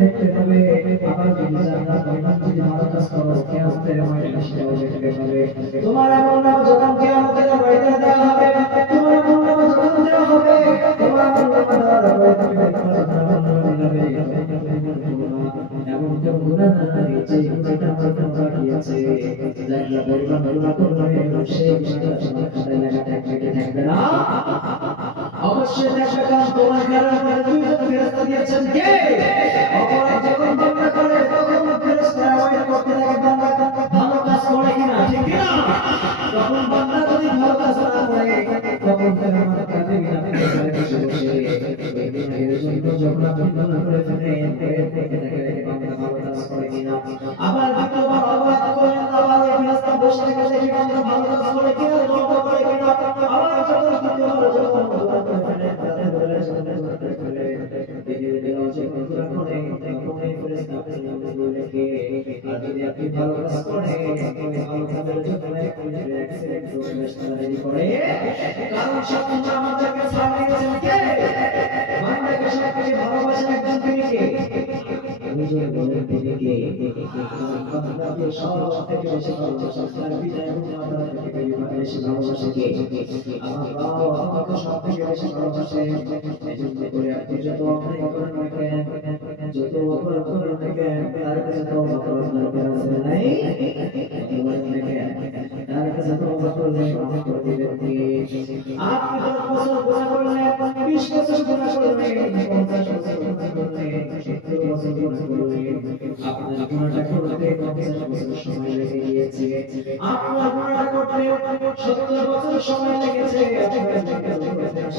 দেখতে হবে। আবার যদি জান্নাত পরিমাণ যদি ভালো কাজ করো কিয়ামতের ময়দানে সেটাও দেখতে পাবে। তোমার আমলনামা যখন কিয়ামতের ময়দানে দেওয়া হবে, তোমার আমলনামা যখন দেওয়া হবে, তোমার আমলনামা দেওয়ার পরে তুমি দেখবা তোমার আমলনামা যাবে এমন কেউ গুনাহ নাই যে গুনাহটা আমার তোমরা গিয়েছে যারা পরিমাণ গুনাহ করবে সেই গুনাহটা তোমার খাতায় লেখা থাকবে না। অবশ্যই দেখবে কারণ তোমার কারণে দুইজন ফেরেশতা দিয়েছেন কে? অপরাধ যখন বান্দা করে তখন ফেরেশতারা ওয়েট করতে থাকে বান্দা ভালো কাজ করে কিনা, ঠিক কিনা? তখন বান্দা যদি ভালো কাজ না করে তখন ফেরেশতারা কাঁদে বিনা ফেরেশতারা বসে বসে এই গুনাহের জন্য যখন আপনি গুনাহ করে ফেলেন দেখতে থাকে বান্দা ভালো কাজ করে কিনা। আবার দ্বিতীয়বার অপরাধ করলেন আবার ওই ফেরেশতা বসে থেকে দেখে বান্দা ভালো কাজ করে কিনা, তওবা করে কিনা। আবার যখন দ্বিতীয়বার যখন গুনাহ করে ফেলেন তাতে বলে সামনে করে ফেলে ধীরে ধীরে যখন গুনাহ করে তখন এই ফেরেশতা আপনাকে বলে কে আর যদি আপনি ভালো কাজ করেন ওই ভালো কাজের জন্য এক সেকেন্ড ফেরেশতা রেডি করে। কারণ সবসময় আমাদেরকে সামনে গেছেন কে? বান্দাকে সবথেকে ভালোবাসেন একজন তিনি কে? হুজুর বলেন তিনি কে? বান্দাকে সবথেকে বেশি ভালোবাসেন তার পিতা এবং মাতা থেকে বেশি ভালোবাসে কে? আমার বাবা আমাকে সবথেকে বেশি ভালোবাসে। এজন্য করে আপনি যত অন্যায় করেন না কেন, যত অপরাধ করেন না কেন, তার কাছে তওবা করার দরকার আছে নাই? বলেন না কেন? তার কাছে তওবা করলে মাফ করে দিবেন কে? আপনি 10 বছর গুনাহ করলেন, 20 বছর গুনাহ করলেন, 50 বছর গুনাহ করলেন, 70 বছর গুনাহ করলেন, আপনার গুনাহটা করতে 50 বছর সময় লেগে গিয়েছে। আপনার গুনাহটা করতে 70 বছর সময় লেগেছে। আপনার